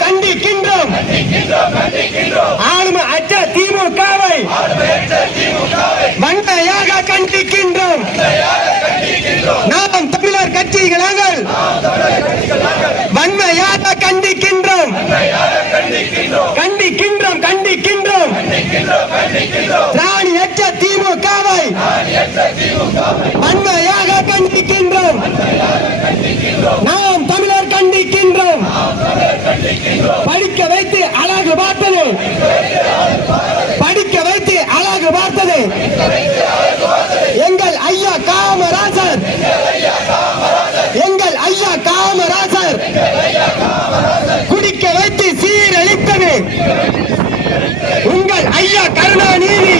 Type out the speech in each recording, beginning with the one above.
கண்டிக்கின்றோம். ஆளுமை அற்ற திமுகவை வன்மையாக கண்டிக்கின்றோம் நாம் தமிழர் கட்சிகளாக வன்மையாக கண்டிக்கின்றோம் கண்டிக்கின்றோம் கண்டிக்கின்றோம் ராணி அற்ற திமுகவை வன்மையாக கண்டிக்கின்றோம் நாம் தமிழர் கண்டிக்கின்றோம் படிக்க வைத்து அழகு பார்த்தது படிக்க வைத்து அழகு பார்த்தது எங்கள் ஐயா காமராசர் எங்கள் ஐயா காமராசர் குடிக்க வைத்து சீரழித்தது உங்கள் ஐயா கருணாநிதி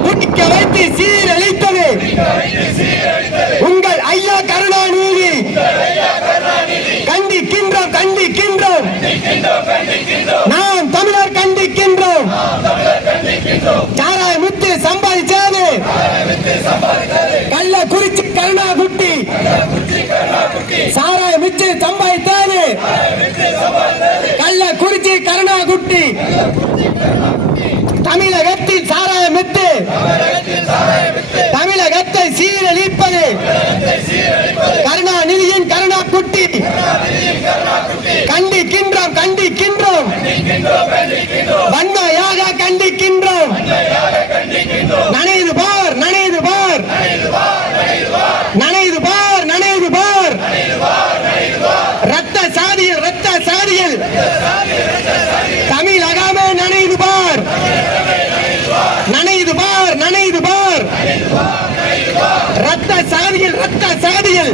குடிக்க வைத்து சீரழித்தது. உங்கள் ஐயா கருணாநிதி. கண்டிக்கின்றோம் கண்டிக்கின்றோம். நாம் தமிழர் கண்டிக்கின்றோம். சாராய முத்து சம்பாதிச்சது கள்ள குறிச்சி கருணா குட்டி சாராய மிச்சு சம்பாதி கள்ள குறிச்சி கருணா குட்டி தமிழகத்தில் சாராய மித்து தமிழகத்தை சீரழிப்பது கருணாநிதியின் கருணா குட்டி கண்டிக்கின்றோம் கண்டிக்கின்றோம். வன்மையாக கண்டிக்கின்றோம். நனைது பார் நனைது பார் நனைது பார் நனைது பார் ரத்த சாதியில் ரத்த சாதியில். தமிழகமே நனைது பார் நனைது பார் நனைது பார் ரத்த சாதியில் ரத்த சாதியில்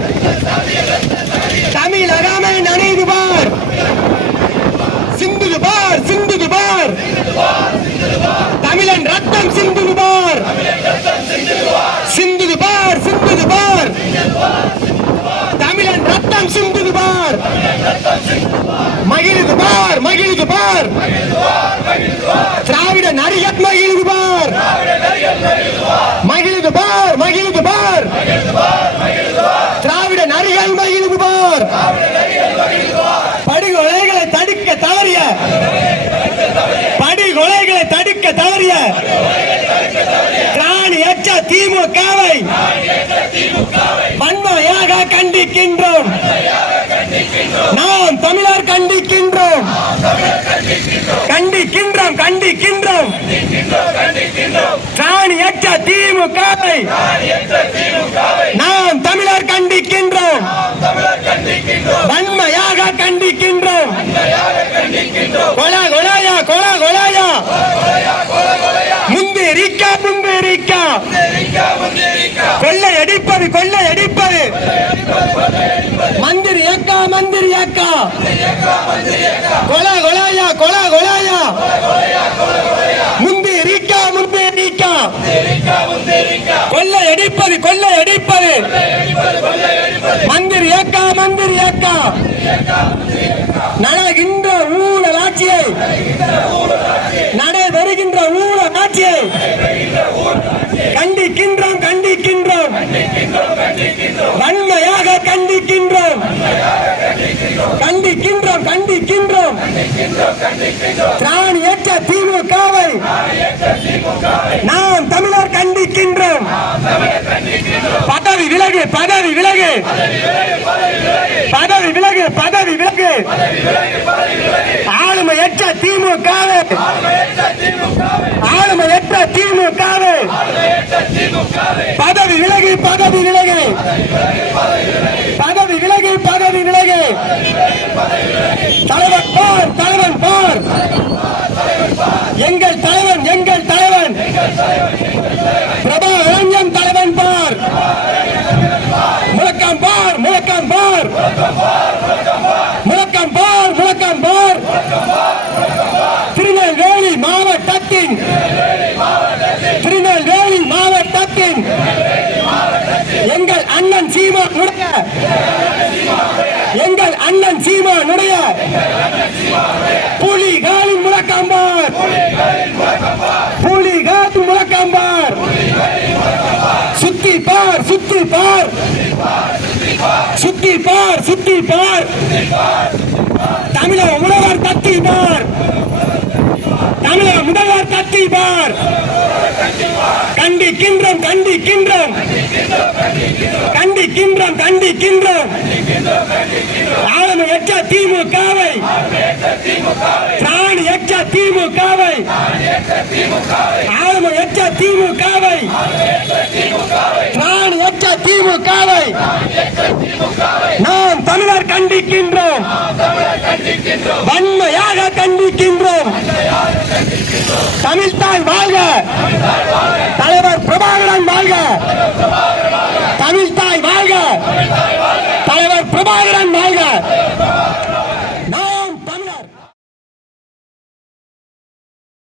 தமிழகமே நனைது பார் சிந்துது பார் சிந்துது பார் தமிழன் ரத்தம் சிந்துது பார் சிந்துது பார் சிந்துது பார் தமிழன் ரத்தம் சிந்துது பார் மகிழுது பார் மகிழுது பார் திராவிட நரிகத் மகிழுது பார் மகிழுது பார் மகிழுது பார் திராவிட நரிகள் மகிழுது பார் படுகொலைகளை தடுக்க தவறிய. படுகொலைகளை தடுக்க தவறிய. திராணி அச்ச திமுகவை வன்மையாக கண்டிக்கின்றோம். நாம் தமிழர் கண்டிக்கின்றோம். கண்டிக்கின்றோம். கண்டிக்கின்றோம் திராணி அச்ச திமுகவை. நாம் தமிழர் கண்டிக்கின்றோம். வன்மையாக கண்டிக்கின்றோம். கொலா கொலாயா கொலா மந்திரி அக்கா கொலா கொலாயா கொலா கொலாயா? முந்தி ரீக்கா கொள்ளை அடிப்பது கொள்ளை அடிப்பது. மந்திரி ஏக்கா மந்திரி ஏக்கா நடக்கின்ற ஊழல் ஆட்சியை நடைபெறுகின்ற ஊழல் ஆட்சியை கண்டிக்கின்றோம் கண்டிக்கின்றோம் வன்மையாக கண்டிக்கின்றோம் கண்டிக்கின்றோம் கண்டிக்கின்றோம் திராணி ஏற்ற திமுகவை நாம் தமிழர் கண்டிக்கின்றோம். பதவி விலகு பதவி விலகு. பதவி விலகு பதவி விலகு. ஆளுமையற்ற திமுகவை. ஆளுமையற்ற திமுகவை. பதவி விலகு பதவி விலகு பதவி விலகு பதவி விலகு தலைவன் பார் தலைவன் பார் புலிகளின் முழக்கம்பார். புலிகாத்து முழக்கம்பார். சுத்தி பார் சுத்தி பார் சுத்தி பார் சுத்தி பார் தமிழக முதல்வர் பார் தமிழக முதல்வர் பார் கண்டிக்கின்றோம் கண்டிக்கின்றோம். கண்டிக்கின்றோம் கண்டிக்கின்றோம். ஆளுமை எச்ச திமுகவை. பிராணி எச்ச திமுகவை. ஆளுமை எச்ச திமுகவை. பிராணி எச்ச திமுகவை. நாம் தமிழர் கண்டிக்கின்றோம். வன்மையாக கண்டிக்கின்றோம். தமிழ்தாய் வாழ்க. தலைவர் பிரபாகரன் வாழ்க. தலைவர்